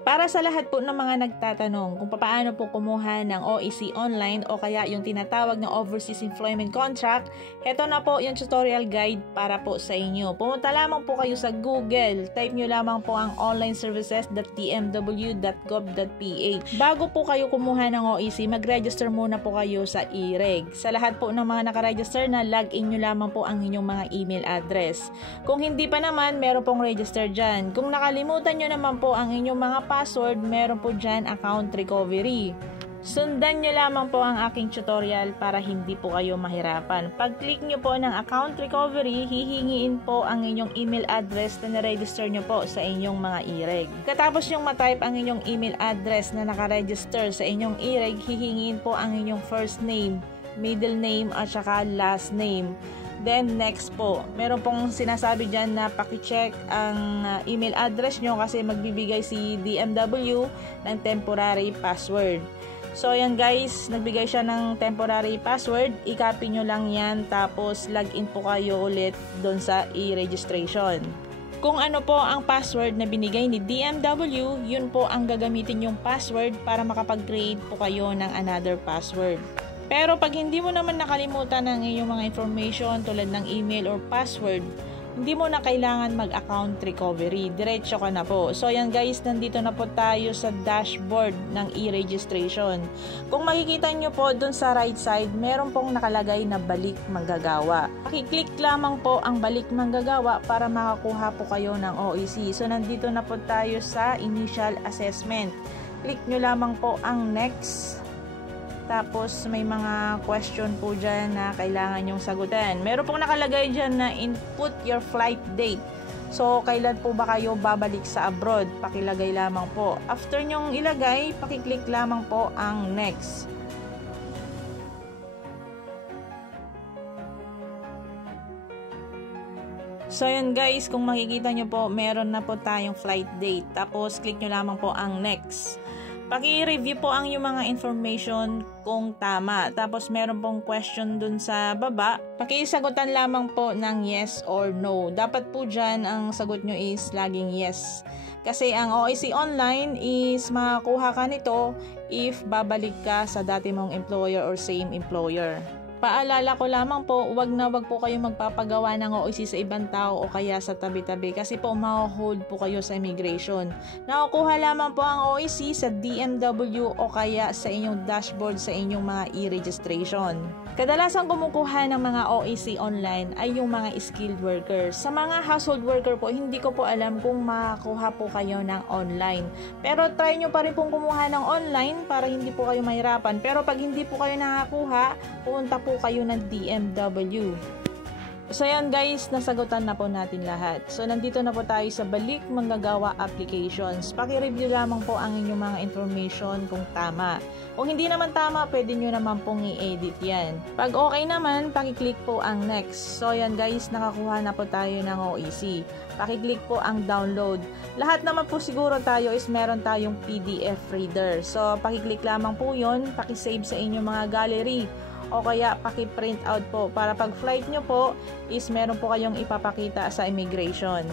Para sa lahat po ng mga nagtatanong kung paano po kumuha ng OEC online o kaya yung tinatawag na Overseas Employment Contract, heto na po yung tutorial guide para po sa inyo. Pumunta lamang po kayo sa Google, type nyo lamang po ang onlineservices.dmw.gov.ph. Bago po kayo kumuha ng OEC, mag-register muna po kayo sa e-reg. Sa lahat po ng mga nakaregister na, login nyo lamang po ang inyong mga email address. Kung hindi pa naman, meron pong register dyan. Kung nakalimutan nyo naman po ang inyong mga password, meron po dyan account recovery. Sundan nyo lamang po ang aking tutorial para hindi po kayo mahirapan. Pag-click nyo po ng account recovery, hihingiin po ang inyong email address na na-register nyo po sa inyong mga e-reg. Katapos nyong matype ang inyong email address na nakaregister sa inyong e-reg, hihingiin po ang inyong first name, middle name at saka last name. Then next po, meron pong sinasabi dyan na paki-check ang email address nyo kasi magbibigay si DMW ng temporary password. So ayan guys, nagbigay siya ng temporary password, i-copy nyo lang yan tapos login po kayo ulit doon sa e-registration. Kung ano po ang password na binigay ni DMW, yun po ang gagamitin yung password para makapag-create po kayo ng another password. Pero pag hindi mo naman nakalimutan ang iyong mga information tulad ng email or password, hindi mo na kailangan mag-account recovery. Diretso ka na po. So yan guys, nandito na po tayo sa dashboard ng e-registration. Kung makikita nyo po dun sa right side, meron pong nakalagay na balik manggagawa. Pakiclick lamang po ang balik manggagawa para makakuha po kayo ng OEC. So nandito na po tayo sa initial assessment. Click nyo lamang po ang next. Tapos may mga question po dyan na kailangan nyong sagutan. Meron pong nakalagay dyan na input your flight date. So, kailan po ba kayo babalik sa abroad? Pakilagay lamang po. After nyong ilagay, pakiclick lamang po ang next. So yun guys, kung makikita nyo po, meron na po tayong flight date. Tapos, click nyo lamang po ang next. Paki-review po ang yung mga information kung tama. Tapos meron pong question dun sa baba. Paki-sagutan lamang po ng yes or no. Dapat po dyan ang sagot nyo is laging yes. Kasi ang OEC online is makakuha ka nito if babalik ka sa dati mong employer or same employer. Paalala ko lamang po, wag po kayong magpapagawa ng OEC sa ibang tao o kaya sa tabi-tabi kasi po ma-hold po kayo sa immigration. Nakukuha lamang po ang OEC sa DMW o kaya sa inyong dashboard sa inyong mga e-registration. Kadalasan kumukuha ng mga OEC online ay yung mga skilled workers. Sa mga household worker po, hindi ko po alam kung makakuha po kayo ng online. Pero try nyo pa rin pong kumuha ng online para hindi po kayo mahirapan. Pero pag hindi po kayo nakakuha, pumunta po kayo ng DMW. So yan guys, nasagutan na po natin lahat. So nandito na po tayo sa balik manggagawa applications. Paki-review lamang po ang inyong mga information kung tama. Kung hindi naman tama, pwede nyo naman pong i-edit yan. Pag okay naman, paki-click po ang next. So yan guys, nakakuha na po tayo ng OEC. Paki-click po ang download. Lahat naman po siguro tayo is meron tayong PDF reader. So paki-click lamang po yun, paki-save sa inyong mga gallery. O kaya paki-print out po para pag flight nyo po is meron po kayong ipapakita sa immigration.